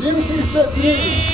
Hymn 63.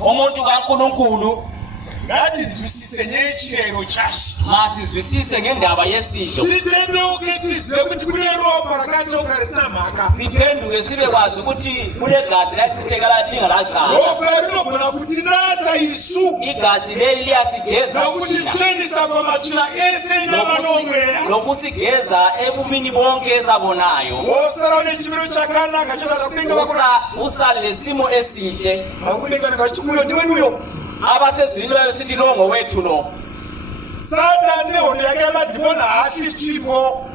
Omuntu kaNkulunkulu ngati twisise nyechero chashi masizwisise ngendaba yesidlo sitenduke tizive kuti kune ropa rakachoka risina mhaka siphenduke sibe kwazi ukuthi kune gazi lachithekela lingalacala ropa rinogona kutinatsa isu igazi leli liyasigeza nokuti titshengisa pamachira ese namanomweya nokusigeza ebumini bonke esabonayo wosala nechimiro chakanaka chodada kunenge usale lesimo esihle akunengana ngachikuyo ndiwenuyo abasezwini babesithi lo ngowethu lo Satani nehondo yake yamadhimoni haati chipo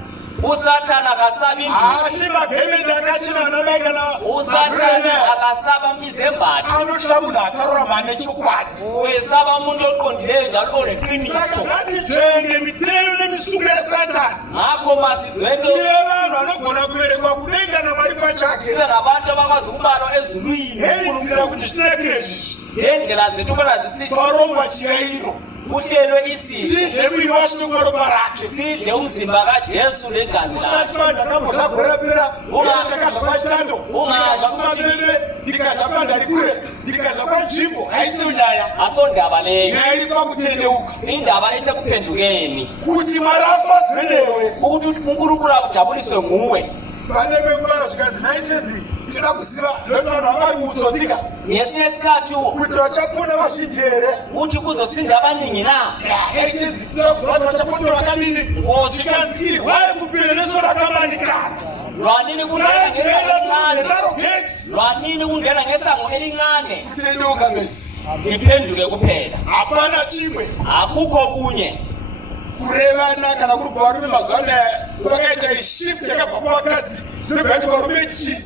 uSathane akasabi indlu haati mabhemeni akachena namai kana uSathane akasaba izembatho anotoda munhu akarurama nechokwadi wesaba umuntu oqondileyo njalo oneqiniso saka ngatijenge mitero nemisuko yaSatani ngakho masizwende tiye vanhu vanogona kuverekwa kudenga naMwari pachake sibe ngabantu abakwazi ukubalwa ezulwini heizira kuti zvinakire zvizi ngendlela zethu bona zisithi parongwa chiyayiro kuhlelwe isidlo sidle mwili washo ngoroba rakhe sidle umzimba kaJesu legazi lakhe. usati kwanda kambodla gorapera ndakadla kwachitando ndikadla kumabebe ndikadla kwandari kure ndikadla kwanzvimbo haisiyo nyaya. Asondaba leyo, nyaya iri pakutendeuka indaba isekuphendukeni kuti Mwari afadzwe newe ukuthi uNkulunkulu akujabuliswe nguwe. pane vekuvara zvikanzi naitenzi tinoda kuziva nokuti vanhu vanga vari muutsotsika Ngesinye isikhathi kuti vachapona vazhinji here. ukuthi kuzosinda abaningi na. Naitenzi tinoda kuziva kuti vachapona vakadini zvikanzi wai kupinda neso rakamanikana Lwanini kungena ngesango elincane, lwanini kungena ngesango elincane. kutendeuka mezi Iphenduke kuphela, hapana chimwe akukho kunye. kurevana kana kuri kuvarume mazuva anaya kwakaita ishift yakabva kuvakadzi nobvati varume chi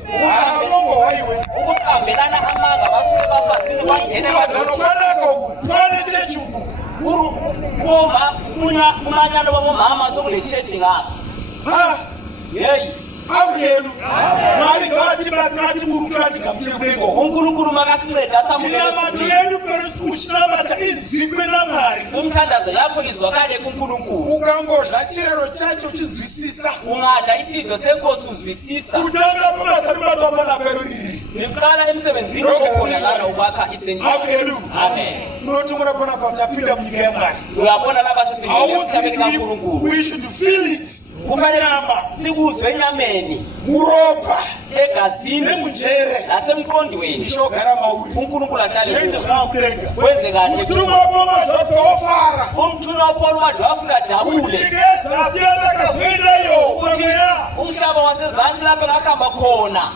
amongo waiwe Ukuqambelana amanga basuke bafazini kwangene mazano kwanaka uku kwane chechi uku kumanyano babomama sokule chechi ngapha. Yeyi, avuyenu Mwari ngavatibatsirati murukirati gamuchire kudengo uNkulunkulu makasinceda minamato samukele yedu uchinamata inzikwe naMwari umthandazo yakho izwakale kuNkulunkulu. ukangodla chirero chacho uchinzwisisa Ungadla isidlo senkosi uzwisisa. kutanga pabasa ribatwa pana pero riri Liqala emsebenzini okhonakala ukwakha isentsha. avuyenu Amen. unoti munapona patapinda munyika yaMwari Uyabona lapha sesingene emhlabeni kaNkulunkulu. we should feel it Kufanele sikuzwe enyameni, muropa egazini nemujere nasemqondweni. shogara mauri uNkulunkulu ahlale zvaite zvakakulenga wenze kahle. mutumwa wapoma zvakaofara Umthunywa waPaul manje wafika ajabule ikeza asiyana kazoendayo ukuthi umhlaba wasezansi lapho engahamba khona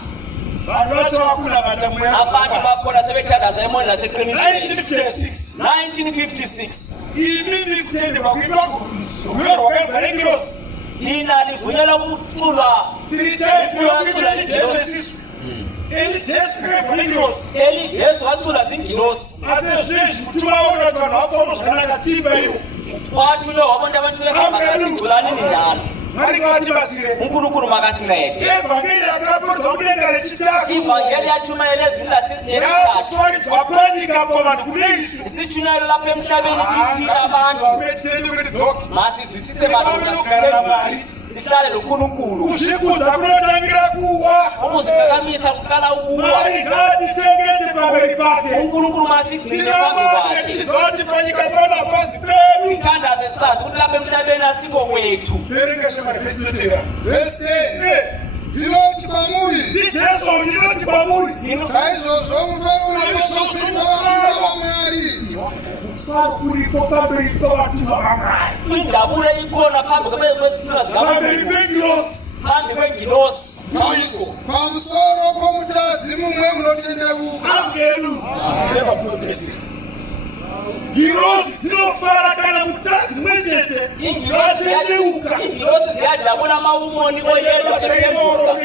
vanhu vacho vakunamata mweya abantu bakhona sebethandaza emoni naseqinisweni. 1956 1956 imini kutendeka kuimba rwiyo rwakaibva nengirosi lina livunyelwa ukuculwa eliJesu wacula zingilosi. asi zvinezvi mutumwa waona kuti vanhu vapfoma zvakanaka timba iyo Wathunywa wabona abantu sebeculani njalo. Mwari ngavatibatsire uNkulunkulu makasincede. evhangeri rakapodzwa mudenga rechitatu Ivangeli yatshumayela ezweni lesithathu yatwaridzwa panyika po vanhu kune isu isitshunyayelo lapha emhlabeni kithi abantu tiendekweridzoke masizwisise malunga sihlale loNkulunkulu. kuzvikudza kunotangira kuwa Ukuziphakamisa kuqala ukuwa. Mwari ngatichengete pamberi pake uNkulunkulu masigcine phambi tinamake kwakhe. tizoti panyika pano pasi pedu Sithandaze sazi ukuthi lapha emhlabeni asikho kwethu. verenga shamari vhesi inotera Verse 10. Tinoti kwamuri, ijesu ndinoti kwamuri saizvozvo mufaro uripo pamberi pavatumwa vaMwari. mufaro uripo pamberi pavatumwa vaMwari Injabulo ikhona phambi kwezithunywa pamberi zikaNkulunkulu, pengilosi phambi kwengilosi. Pamusoro pomutadzi mumwe unotendeuka. avenu neva protesti girosi dzinofara kana mutadzi mwechete vatendeuka Ingilosi ziyajabula maumoni oyedwa sephenduka.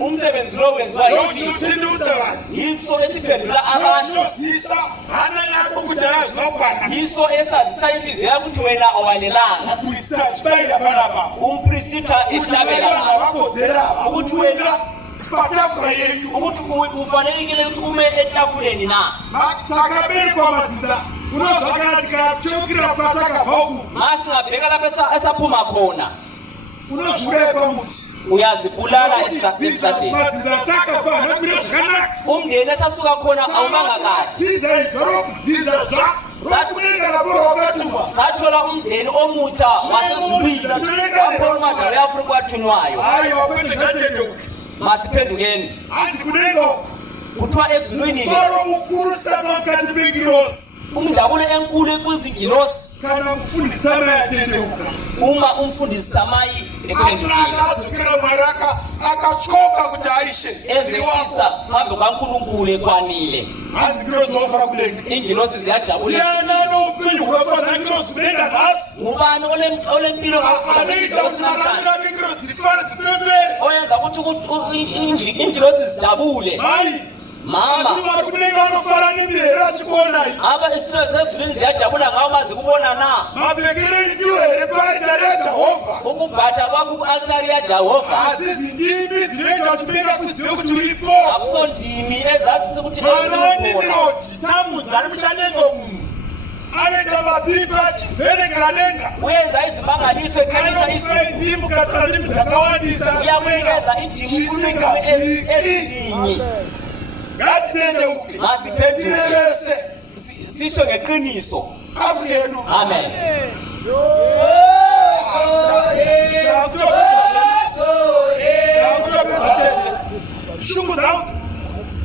Umsebenzi lo wenziwa ndochinotendeutsa vanhu yiso esiphendula abantu, ndochinoziisa hana yako kuti hazvinokwana yiso esazisa inhliziyo yakuthi wena awanelanga. kuisa chibayira panapa Umpriestha ehlabela vanhu vakodzera ukuthi wena patafura yenyu ukuthi ufanelekile ukuthi ume etafuleni na. takaberekwa madzinza unozwa kana tikacheukira kwatakabva uku Masingabheka lapho esaphuma khona unozvura pamuti uyazibulala esihlahleni. madzinza takabva anakwira zvakanaka Umndeni esasuka khona awumanga kahle. dzidza idhorobha dzidza zvakudenga raporo wakatumwa Sathola umndeni omutsha wasezulwini waPaul manje weAfrika wathunywayo. aiwa kwete ngatendeuke Masiphendukeni. hanzi kudenga Kuthiwa ezulwini le faro mukuru samakati pengirosi umjabulo enkulu kwizingilosi kana mufundisi tama yatendeuka uma umfundisi Tamayi ephendukile amuna akadzokera Mwari akatsvoka kuti aishe ezekisa phambi kwaNkulunkulu ekwanile. hanzi ngirosi dzofara kudenga Ingilosi ziyajabulisa. yana noupenyu hwakafadza ngirosi kudenga nhasi Ngubani olempilo anoita kuti maramira nengirosi dzifane dzipembere oyenza ukuthi ingilosi zijabule? mai Mama, ati vari kudenga vanofara nemihero achikuonai aba isithunywa zezulwini ziyajabula ngawo mazikubona na. mapfekere ndiwo here paaritari yajehovha Ukubhatha kwakho ku-altari yaJehova hadzidzi ndimi dzinoita kuti kudenga kuzive kuti uripo akusondimi ezazise ukuthi vana ezikubona. vaniniroti tamuzari muchanengo munhu anoita mapipa achivhenekera denga, uyenza izimangaliso ekhalisa izulu, indimu katara ndimi dzakawandisa uyakunikeza indimu eziningi. ngatitendeuke Masiphenduke tirerese sisho ngeqiniso. Afrika yedu. Amen. Shungu zangu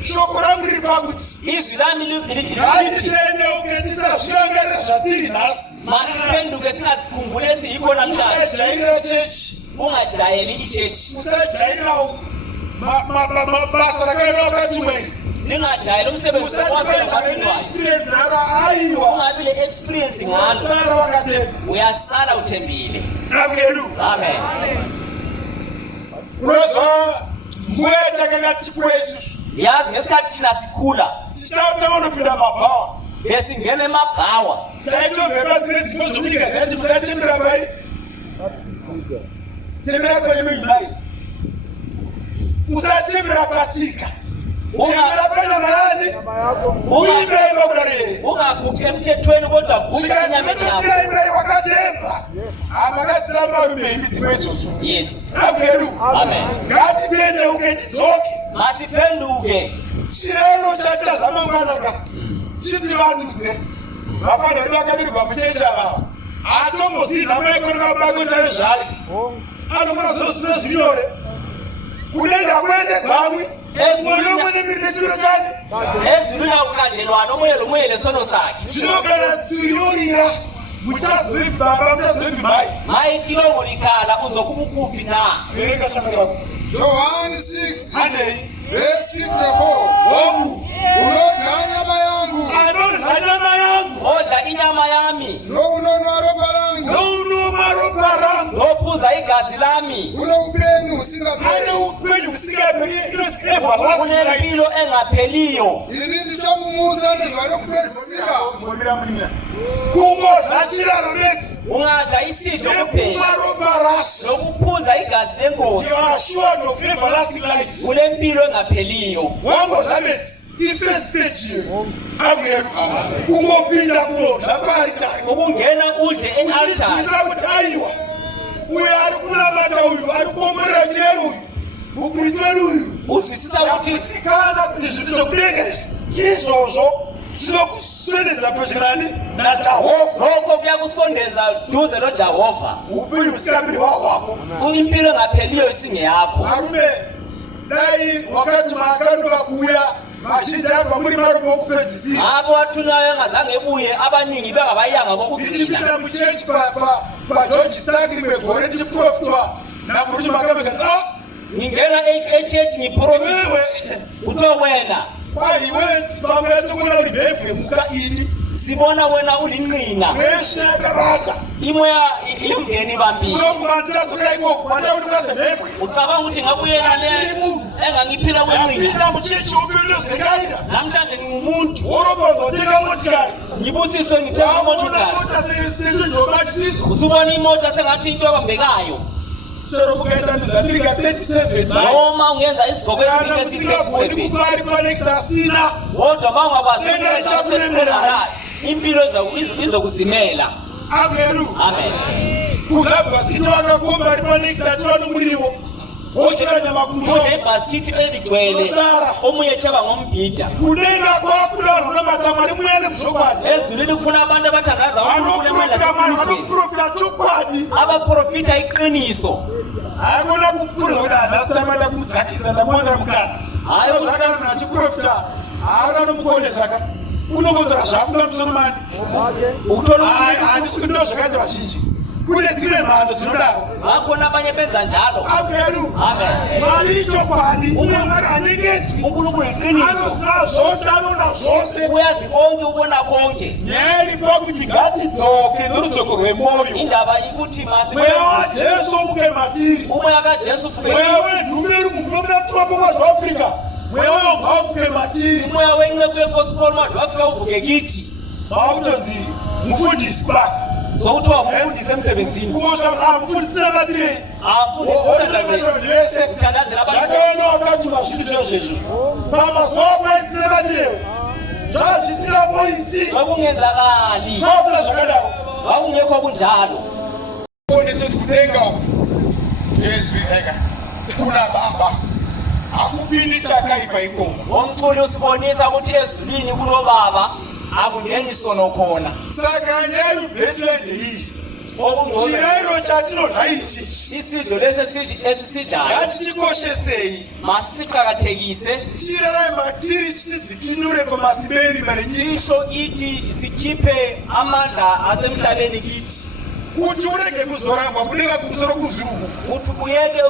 shoko rangu riri pakuti Izwi lami lithi ngatitendeuke tisazvirangarira zvatiri nhasi. masiphenduke singazikhumbule esiyikho namhlanje. Usajairira chechi, Ungajayeli ichechi, usajairira mabasa rakaema wakati mwene, ningajayeli umsebenzi wapela kwaphindwayo, experience naro aiwa ungabi le experience ngalo, sara wakatemba. uyasala uthembile. Afrika yedu. Amen. Unozwa nguva yatakanga tichikura isusu Yazi ngesikhathi thina sikhula tichitaunopinda mabhawa besingena emabhawa, taitobhema dzimwe dzimwe dzomunyika dzati musachembera pai chembera paimai usachembera patsika chembera panyama yani uimei makudarei ungaguki emthethweni kodwa guki enyameni yakho. imei wakatemba amakadzitamba rumei dzimwe idzodzo. Yes. Afrika yedu. Amen. Ngatitendeuke tidzoke Masiphenduke chireno chatadza mangwanaka chitivandudze vafana vedu vakabirirwa muchechi avava atomboziva maikoneka bakotare zvari anogona zozvino zvinyore kunenga kwende gwamwi mwene miri nechimiro chane ezulwini akukanjelwana omuyelo muyele sono sakhe zvinogana tsuyurira muchazoipi baba muchazoipi mai mayitilongo likhala uzokubukuphi na. verenga shama rako John 6 andei verse 54. womu Unodya nyama yangu anodya nyama yangu Odla inyama yami nounonwa ropa langu nounoma ropa rangu nophuza igazi lami une upenyu husingaperi. ane upenyu husingaperi, inonzi everlasting life. unempilo engapheliyo. Ini ndichamumutsa nezuva rekupedzisira. kungodla chiraro bedzi Ungadla isidlo kuphela nekumwa ropa rashi. nokuphuza igazi lenkosi, You are assured of everlasting life. unempilo engapheliyo. Wangodla bedzi ifirst stage iyo akuyedu kungopinda kunodla paaritari Ukungena udle e-altars uchizisa kuti aiwa uyu ari kunamata uyu ari kuomorera chirero uyu muprista wedu uyu uzwisisa ukuthi yakutsikana kuti zvinhu zvokudenga izvi izvozvo zvinokusendedza pedyorani najehovha. lokho kuyakusondeza duze noJehova. Upenyu husingaperi hwahwako. Impilo engapheliyo isingeyakho. Arume dai wakati makando vakuuya vazhinji abva muri marume okupedzisira abo wathunayo engazange ebuye abaningi bengabayanga bokugcina. ndichipinda muchechi pageorge stagri kwegore ndichiprofitwa namuruchi makamekati Ngingena echechi ngiprofit wewe utho wena kwaiwe pamwe yatokona uri bhebwe muka ini sibona wena ulinqina veshe yakabata imoya imngeni bambili. unovuka nditadzoka ikoko wandauni ukazebhebwe Ucabanga ukuthi ngabuyela le engangiphila kwenqina. apinda muchechi upindozekaira Namhlanje ngingumuntu orobodzotenga motikari ngibusiswe ngithenga wabona imoto. mota sezvinjobatisiswa Usubona imota sengathi into abambekayo. chero mukaita mizambirika 37 Noma ungenza isigqoko kana ezinike musingagoni esi-37 kupari panexa asina kodwa bangakwazi Tena ichakulemela. impilo izokuzimela. averu Amen. kugabhasito vakakomba ri panexa tiva nomuriwo wochera nyama Kune kusho ibhasikiti eligcwele omunye echeba ngombhida. kudenga kwakuna vanhu vanobata mwari muyane muzvokwadi Ezulwini kufuna abantu abathandaza uNkulunkulu emandla eqinisweni. vanoprofita chokwadi Abaprofita iqiniso. haikona kupfurwa kuti hanhasitamanda kumudzakisa ndamuwanira mukana Hayi zaka munhu achiprofita haana nomukonezaka unongodora zvafunga musoro mani ukuthola handisi kuti ndo zvakaita vazhinji kune dzimwe mhando dzinodaro bakhona abanye benza njalo. averu Amen. mari ichokwadi uye mari hanyengedzwi uNkulunkulu iqiniso. anoziva zvose anoona zvose Uyazi konke ubona konke. nyaya iri pakuti ngatidzoke norudzoko rwemwoyo Indaba ikuthi masi mweya wajesu muke matiri umoya kaJesu ufuke. mweya wenhumeri mukunomira mutuvapomwa zvaafrika mweya wayo ngaumuke matiri Umoya wenceku yenkosi Paul Madwafika uvuke kithi. vakutonzi mufundisi basa Sokuthiwa ngumfundisi emsebenzini. kumosha mufundisi tinabatirei Amfundisi vese uthandazela abantu. zvakaona wakati mazvinhu zvozvezvo pamazuva paisinabatirei zvazvisina pointi Makungenzakali. mawuza zvakadaro Wakungekho kunjalo. kuonesa kuti kudenga yezwi eka kuna baba akupindi chakaipa ikoko. Umculi usibonisa ukuthi ezulwini kunobaba akungeni sono khona. Saka nyelu baseland iyi Okungcono chirayiro chatinodya ichichi isidlo esisidlayo ngatichikoshesei masisiqakathekise chirarai matiri chitidzikinure pamasiberi marenyika sisho ithi sikhiphe amandla asemhlabeni kithi kuti urege kuzorangwa kudenga kumusoro kuzuku uthi uyeke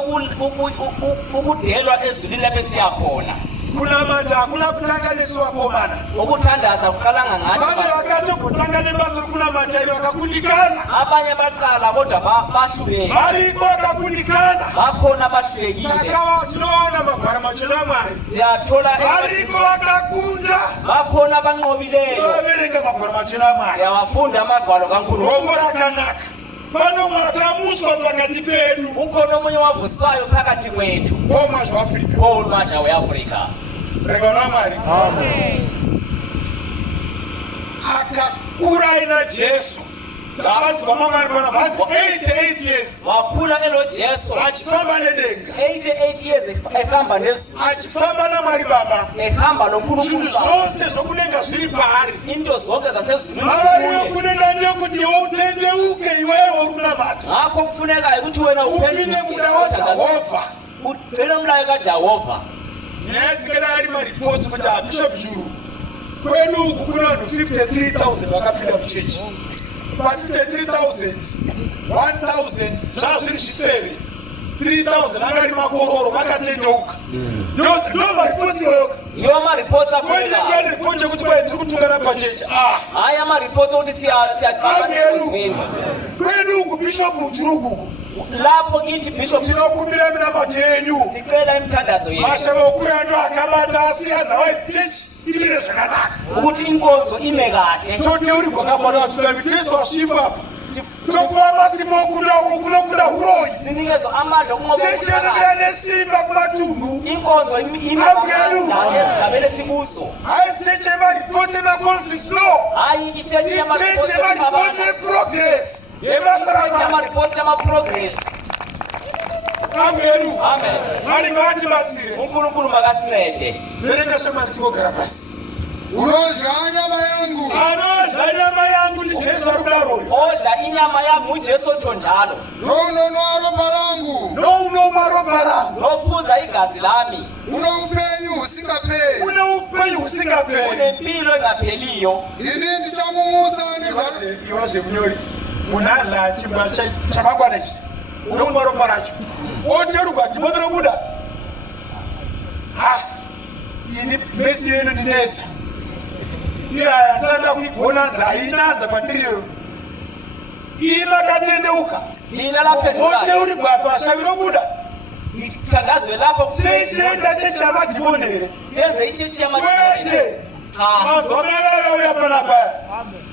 ukudelwa ezulwini lapho siyakhona. kunamata hakuna kutanganiswa komana Ukuthandaza kuqalanga vanhu ngathi vakatogotanga nebasa rokunamata iri vakakundikana abanye baqala kodwa bahluleka. variko vakakundikana Bakhona bahlulekile. saka tinovaona magwara machena amwari Siyathola variko vakakunda bakhona abanqobileyo. tinovaverenga magwara machena amwari Siyawafunda amagwalo kaNkulunkulu. rombo rakanaka pano mwakamuswa pakati pedu Ukhona omunye wavuswayo phakathi kwethu. boma zveafrica Olwaja weAfrika. rega namwari akakura aina jesu tabatswa mamwari pana bhazi 88 years Wakhula eloJesu achifamba nedenga 88 years ehamba nezulu. achifamba namwari baba Ehamba zvinhu noNkulunkulu. zvose zvokudenga zviri paari Into zonke zasezulwini avariyo zikuye. kudenga ndekuti iwe utendeuke iwewo uri kunamata Ngakho kufunekayo ukuthi wena upinde muda wajehovha ugcine umlayo kaJehova. nyaya dzingada ari maripoti kuti abishop juru kwedu uku kuna vanhu 53,000 vakapinda muchechi pa53,000 1,000 zvaa zviri zviseve 3,000 anga ari makororo vakatendeuka ndo maripoti iyoka Iyo maripoti kwete afunekayo. kwene ripoti yekuti kwai tiri kutungana pachechi Haya maripoti okuthi siyaqala Angelu. ezulwini. kwedu uku bishop juru ukuku Lapho kithi Bishop tinokumbira minamato yenyu sicela imithandazo yethu mashava okuyanu akabata asi otherwise church imire zvakanaka ukuthi inkonzo ime kahle. toteuri gwakabata vatungamikesu vasvipa apa tokuva masimba okunokunda uroyi Sinikezwe amandla okunqoba chechi yanomira nesimba kumatunhu inkonzo ime Angelu. ngamandla ezigabeni esikuzo. hayi chechi yemaripoti emaconflict no Hayi ichechi ichechi yemaripoti eprogress yebasa ravanhu yamaripoti yamaprogress. angelu Amen. mwari ngavatibatsire uNkulunkulu makasincede. verenga shamwari tingogara pasi unodya nyama yangu anodya nyama yangu ndi jesu ari kudaroyo Odla inyama yami uJesu otsho njalo. nononwa ropa rangu nounomwa ropa rangu Nophuza igazi lami. uno upenyu husingaperi une upenyu husingaperi Unempilo engapheliyo. ini ndichamumusa iwa zvemunyori unadla chingwa chamakwana ichi unomwa ropa racho oterugwa dhimoni robuda ini mesi yenu ndinesa iyaya ndisanda kuigonanza hainanza kwandiriyo iyi makatendeuka Lina laphendulayo. oteurigwa pashavi robuda Ithandazwe lapho chechienda chechamadhimoni here senze ichechi yamadimoni. kwete manzwa mavavauya panapa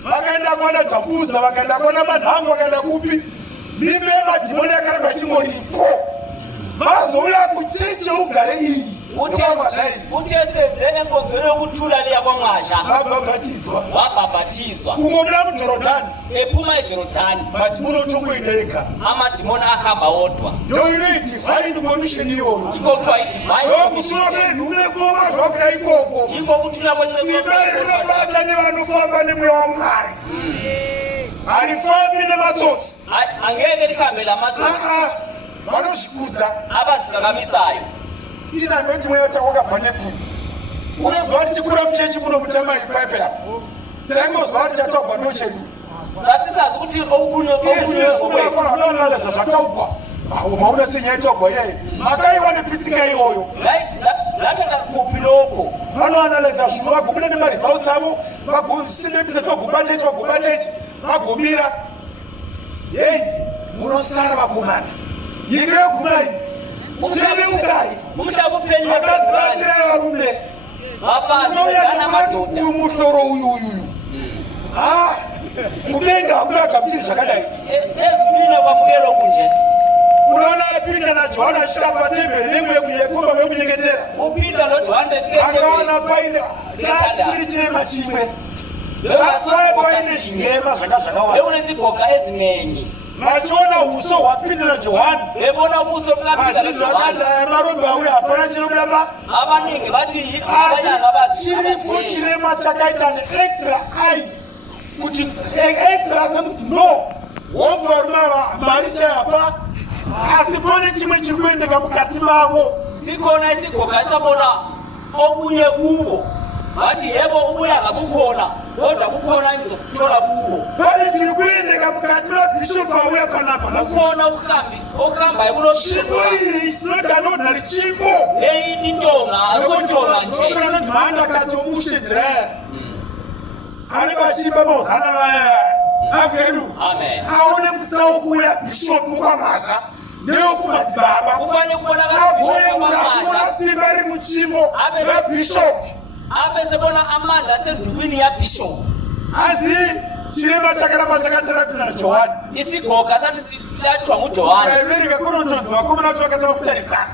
vakaenda kuona dzakuza vakaenda kuona manhango vakaenda kupi mimbe yemadhimoni yakaramba chingoripo mazouya kuchechi ugare iyi utesenze enkonzweni yokuthula leya kwaMasha. vabhabhatidzwa Wabhabhatizwa kungobuda mujorodhani ephuma eJorodani. madhimoni otongoideka Amadimoni ahamba wodwa. ndoinoidivine commission iyoyo Iko kuthiwa i-divine okusuka commission. kwenhume koma zvakura ikoko Iko kuthula simba iri rinobata nevanofamba nemweya wamwari harifambi nematsotsi angeke lihambe lamatsotsi vanozvikudza abazikakamisayo. inanoti mweya takakabva nekuru unozwa tichikura muchechi muno mutama ipaipe yapo taingozwa tichatogwa nochedu Sasisazi ukuthi okunye unoonana zvataugwa mauna senyaitigwa yeye makaiwa nepitsika iyoyo lathatha kuphi lokho. vanoanaliza zvinhu vagobuda nemaresults avo vagosinemisa vagobatechi vagomira hei munosara vakomana nyika yogumai tendeukai Umhlaba uphelile vakadzi vasira varume bafazi unouya kana madoda. uyu muhloro uyuyuyu kudenga hakunagamuchiri zvakadai Ezulwini kwamukelo kunje. unoona apinda najohana asvika patemberi nemwepfumba mekunyengetera uPeter noJohn befike akaona paine chatisiri chirema chimwe paine zvinema zvakazvakawanda eunezikoka ezinengi machiona uso hwapindira Johani ebona ubuso mazhinji akati aya marombe auya hapana chinokuramba abaningi bathi asi chiripo chirema chakaita neextra eye kuti extra asati no wombe varume mari chayapa asi pane chimwe chiri kuendeka mukati mavo sikhona isikoka esabona okunye kubo bathi yebo ubuya ngabukhona kodwa kukhona engizokuthola kubo pane chiri kuendeka mukati mabhishopu auya panapa kukhona okuhambayo kulobhishopu is not an ordinary chimbo leyi intonga asontonga nje mhanda akati omushedzera ari vachimba mauzana averu aone mutsauko webhishopu kwamazha newokumadzibaba kufanele kubonakala aona simba ri muchimbo webhishopu abesebona amandla asendukwini yabhishopu azi chirema chakaramba chakatarapira naJohani isigoga sathi silathwa nguJohani America kunotonzi vakomana kuti vakatama kutarisana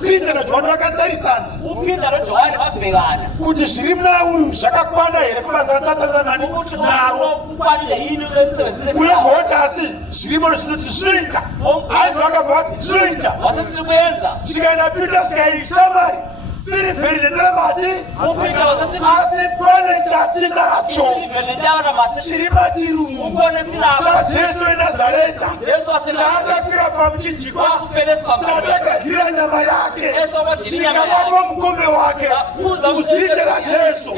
Peter naJohani vakatarisana uPeter naJohani vabhekana kuti zviri muna uyu zvakakwana here kubasa ratatarisana nani naro kukwanile yini emsebenzini uyegota asi zvirimo zvinoti zvinoita asi vakabva vati zvinoita wasisiri kuyenza zvikaenda Peter zvikaishamari sirivheri nendaramati uPeter wasisiri asi pane chatinacho chiri matirumu chaJesu weNazareta chaakafira pamuchinjikwa chatakadhira nyama yake tikavapa mukombe wake uzite raJesu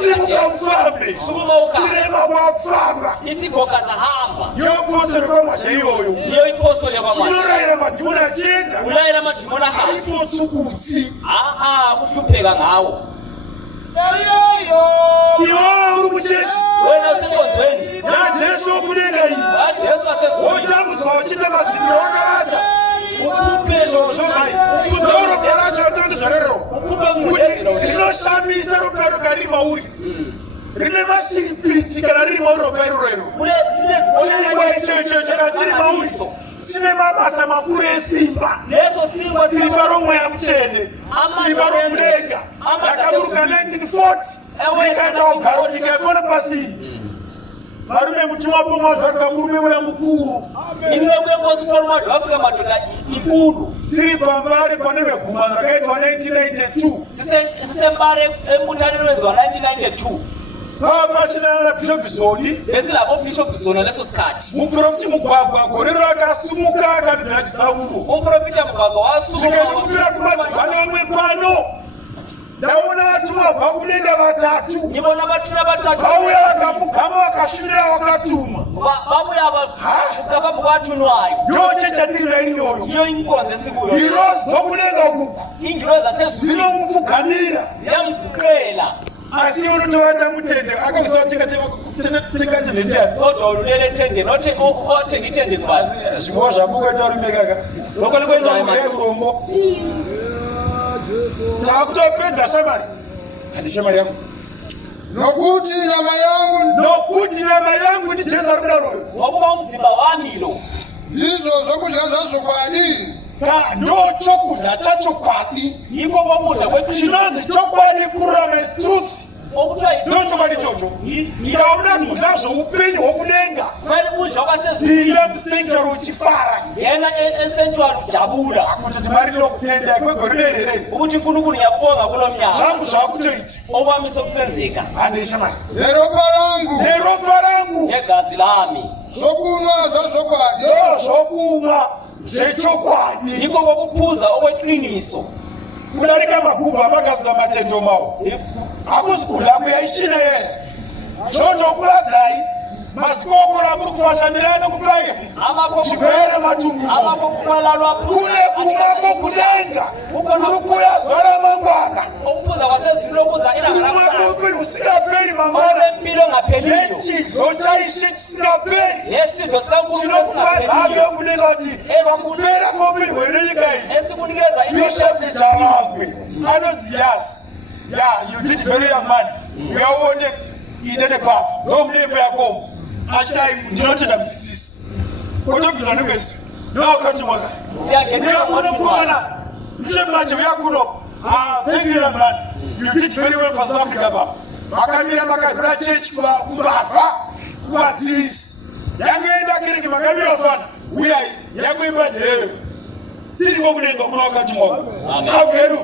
simuka ufambe sirema kwafamba isigoga zahamba yoapostoli kwamwazha iyoyo iyo ipostoli yakwamwazha inorayira madhimoni achienda ulayira madhimoni ahamba aipotsukutsi kuhlupheka ngawo iwo uri muchechi wena usenkonzweni naJesu okudenga iyi waJesu asezweni wotambudzwa wachita madzimiro wakavata uphuphe zvohai kudoro racho rotondezvarero kuti rinoshamisa ropa roga riri mauri rine mashiripiti kana riri mauri ropa irorero chingwa ichoicho kana chiri mauri chine mabasa makuru esimba simba romweya mutsvene simba romudenga rakaburuka 1940 rikaenda kugaro nyika yepano pasi varume mutumwa pomazvarika murume weya mukuru inekuyekosupolimadhu vafika madhodha ikulu tiri pambare pane regumano rakaitwa 1992 sisembare emutaniro wenzwa 1992 pachina nabhishopu zoni besilapho bhishopu zona leso sikhathi muprofiti mugwagwa gorero akasumuka akabidza chisauro umprofita mugwagwa wasumuka zvikandikupira kumadzibhana vamwe pano ndaona vatumwa bva kudenga vatatu ndibona vatumwa vatatu vauya vakafugama vakashumira vakatuma vauya vakapa mukatunwayo ndoche chatiri nairiyoyo iyo inkonzo esikuyo irozi dzokudenga ukuku ingiroza sezulu dzinomufugamira ziyamukuqela asi unotovata mutende akakusawa tingatende ndiani kodwa ululele tende nothi othenga itende kubazi zvingowa zvamukuita rumekaka loko likwenza urombo takutopedza shamari handi shamari yangu nokuti nyama yangu ndi Jesu ari kudaroyo ngokuba umzimba wami lo ndizo zvokudya zvachokwadi ndo chokudya chachokwadi yiko kwokudya kweqiniso chinonzi chokwadi kururama is truth okuthiwa ndo chokwadi chocho tauna kudya zvoupenyu hwokudenga kwele kudla kwasezulu inde musenjari uchifara yena esentuari ujabula kuti timari lokutenda kwegore derereni ukuthi unkulunkulu ngiyakubonga kulo mnyaka zvangu zvakutoita okwami sokusenzeka handishamari neropa rangu negazi lami zvokunwa zvachokwadi zvokumwa zvechokwadi yiko kwokuphuza okweqiniso kudarika magubhu amagaziza matendo mawo hakuzi kudya kuyaishina yeye zvotokuradzai mazikokora muri kufashamirana nokupai zvigwere matumbuko kune kumako kudenga kuri kuya zuva ramangwana okuphuza kwasezulu lokuza kumwe usingaperi mangwana nechidlo chaishe chisingaperi nesidlo chinokumaave okudenga kuti pakupera koupenyu hwenyika iyi esikunikeza bishop Chavangwe anonzi yes you did very young man uyaone idene papa ndomunembo yakomo achitai ndinotenda mudzidzisi kutobvisa nekwezi ndoakati mwaka uyakunokumana mshe macho uyakuno thank you young man you did very well for South Africa papa makamira makadhura chechi kubava kuvadziisi yangoenda kereke makamira fana uyai yangoimba nhereve tiriko kudenga kuna wakati mwako averu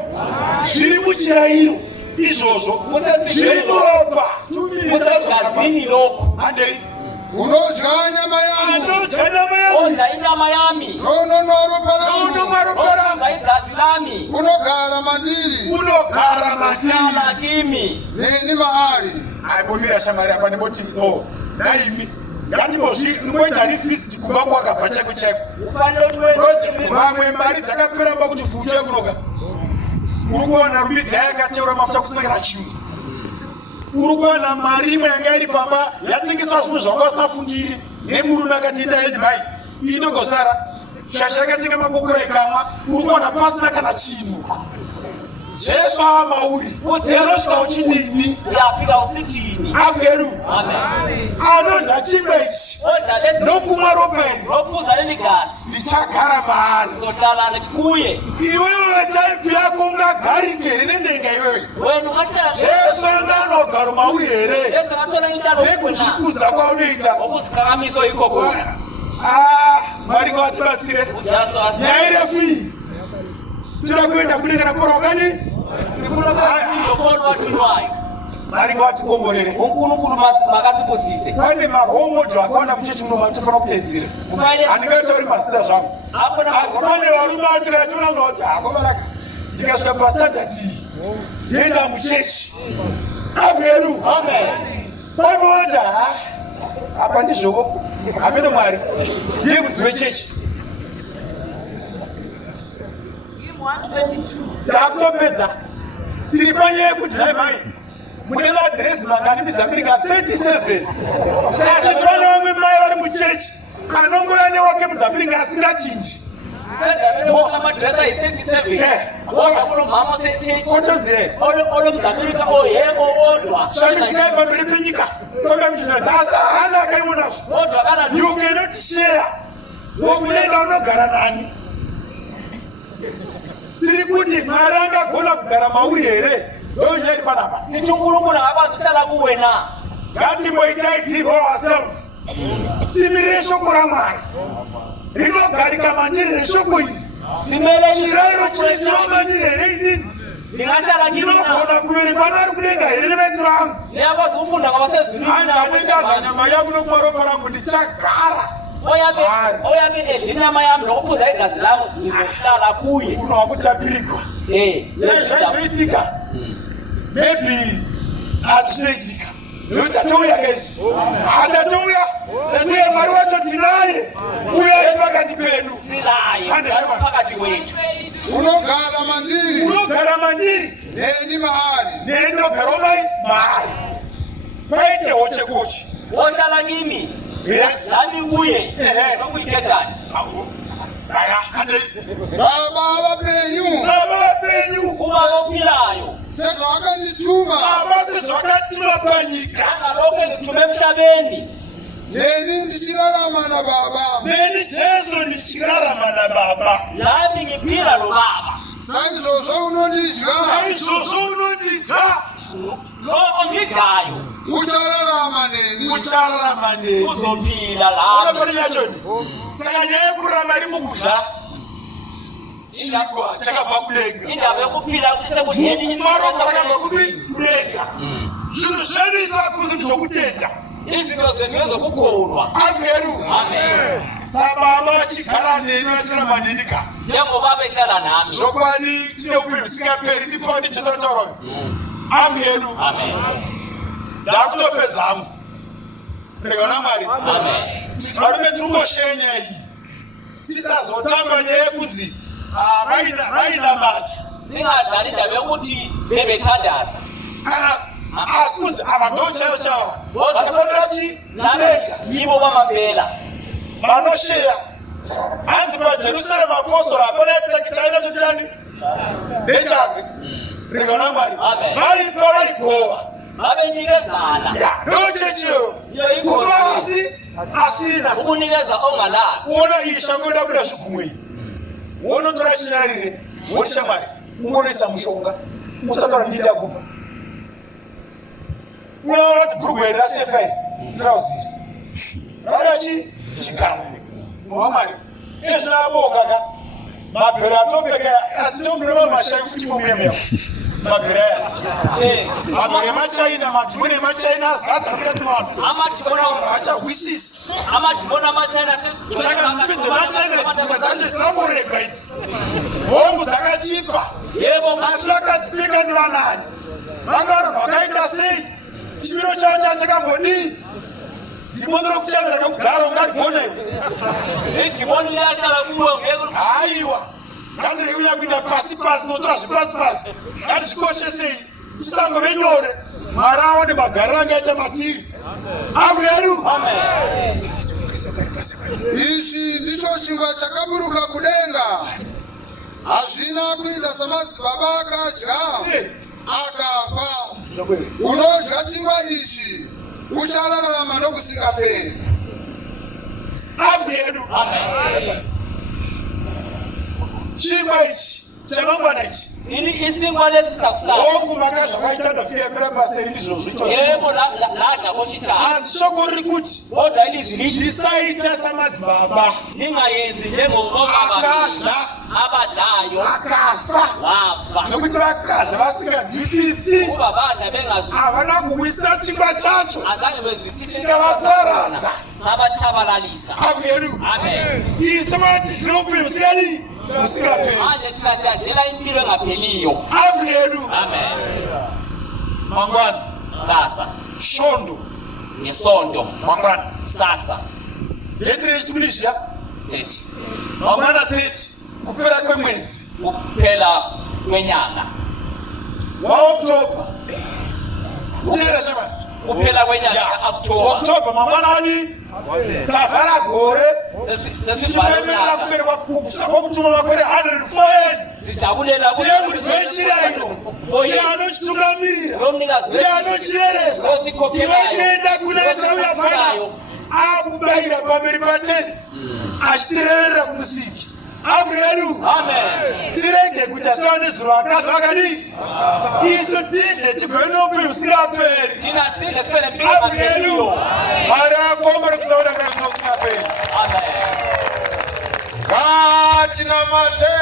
zviri muchirayiro izvozvo zviri muropa musegazini loko handei unodya nyama yangu odla inyama yami unonwa ropa rangu oza igazi lami unogara mandiri chala kimi neni maari aibomira shamari apa ndiboti o naimi ngandimboita rifisiti kumba kwakabva chaiko chaiko vamwe mari dzakaperamba kuti fucha kunoka uri kuwana rumidza yakateura mafuta kusangira chiyungu uri kuwana mari imwe yanga iri pamba yatengesa zvimwe zvanga vasafungiri nemurume akati ndaeji mai inogozara shasha yakatenga makokora ikamwa uri kuwana pasina kana chinhu Jesu ava mauri unosvika uchidini yafika usitini averu anodla chingwa ichi nokumwa ropa iri ropuza nenigasi ndichagara maari zohlala kuye iwewe taipi yako ungagarike here nendenga iwewe wena ungahlala Jesu anga anogara mauri here Yesu akathola intando nekuzvikudza kwaunoita okuziphakamiso ikoko Mwari ngatibatsire nyaya irefu iyi tinoda kuenda kudenga napora wakani Mwari ngatikomborere unkulunkulu makasibusise pane maromodho akawanda muchechi muno matofana kuteedzera handingatori mazita zvangu asi pane varume atirationa kuti hakobaraka ndikasvika pastandard iyi ndienda muchechi averu paimoti apa ndizvovo apende Mwari ndiye mudzi wechechi takutopedza tiri panyaya yekuti nai mai mune madhiresi mangani mizamurika 37 asi pane vamwe mai vari muchechi anongouya newake muzamurika asingachinji shamishikai pamberi penyika asi hana akaionazvo you cannot share wokudenga unogara nani tiri kuti Mwari angagona kugara mauri here ndoonyeri panapa sichungulunkulu ngakwazihlala kuwena ngatimboitai deal ourselves timirire shoko raMwari rinogarika mandiri reshoko iri chirayiro chine chinomandiri here inini ndinogona kuverekwa nari kudenga here nevetu rangu andanengadla nyama yangu nokumwa ropa rangu ndichagara oyami edla inyama yami nokupuza igazi lami ngizohlala kuye kuno wakutapirikwa zvaizoitika maybe hazvichinoitika nokuti atouya kaizvo atatouya uye Mwari wacho tinaye uye pakati pedu pakati wetu unogara mandiri neni maari nenogarawo maari paite hochekuchi wohlala kimi lami kuye nokuyitetani baba vapenyu ubaba ophilayo sezvakandituma baba sezvakatuma panyika angalokho ngithume emhlabeni neni ndichirarama nababa neni Jesu ndichirarama nababa lami ngiphila lo baba saizvozvo unondidya lo ongidlayo uchararama neni uzophila lami unaponi yachoni saka nyaya yekurarama iri mukudla chingwa chakabva kudenga indaba yokuphila mukumaroko rakabva kudenga zvinhu zvedu isakuzi zvokutenda izinto zethu ezokukholwa averu sababa achigara neni achiramba neni ka njengoba behlala nami zvokwani tine upenyu husingaperi ndipfa kuti Jesu ataura averu ndakutopedzamo ndikaona Mwari varume tirikungoshenya iyi tisazotamba nyaya yekunzi vainamata singadlali indaba yokuthi bebethandaza asi kunzi ava ndo chaivo chavo vanofanira chidenga yibo vamapela vanosheya hanzi pajerusarema apostoli hapana chainacho chani ndechake ndikaona Mwari vaipa vaigova vabenyikezana ndo chechiyo kupa asina ukunikeza ongalali uona iyi shango ida kuda zvigumwe iyi wonotora chinyarire woti shamwari ungonoisa mushonga usataura ndinda kupa unaona brugwe rasefa trouser radachi chikamu mwamari ezvinaboka ka mabhero atopfeka asi ndomureva mashayi futi momuyemeo mabhero aya mabhero emachina madhimoni emachina azadza mukati mavo achahwisisi amadhimoni amachina saka nzimbi dzemachina dzimwe dzacho dzinomuregwa idzi hongu dzakachipa asi vakadzipfeka ndivanani vangavanhu vakaita sei chimiro chavo chachakambodii dhimoni rokuchavira kakugara ungarigonewe idhimoni rachala kuwe haiwa ngandireuya kuita pasi pasi notora zvepasi pasi ngatichikoshesei tisangove nyore mwari aone magariro angaita matiri avu yedu. Ichi ndicho chingwa chakaburuka kudenga, hazvina kuita samadzibaba akadya akafa. Unodya chingwa ichi uchararama nokusingaperi. Avu yedu. Chingwa ichi chamangwana ichi ini isingwa lesisakusasa hongu makadla kwaita ndafika pirapaseri ndizvo zvito yebo ladla kochitatu asi shoko riri kuti kodwa ilizvi lithi ndisaita samadzibaba ningayenzi njengobaba akadla abadlayo akafa wafa nokuti vakadla vasinganzwisisi kuba badla bengazwisisi havana kuwisa chingwa chacho azange bezwisisi chikavaparadza sabachabalalisa. avu yedu. Amen. Isu tomati zvinokupe musikani musingaperi manje thina siyadlela impilo engapheliyo. avu yedu. Amen. mangwana Sasa shondo ngesonto mangwana sasa ndetire chitunizviya 30 mangwana 30 kupera kwemwedzi kuphela kwenyanga waoktoba kuteera chama kuphela kwenyanga ya-October oktoba mangwanani tavhara gore sesivalona tichipemberera kubereka kwokutuma makore 104 years sijabulela iye muntu wechirayiro iye anochitungamirira iye anochieresa iwe kuenda kuna chauya panayo akubayira pamberi patenzi achitireverera kumusiki avu yedu. Tirege kuti asawa nezuro akadla akadii isu tidle tigove noupenyu husingaperi avu yedu. Mwari akomba nekusaona kuna usingaperi. Ngatinamate.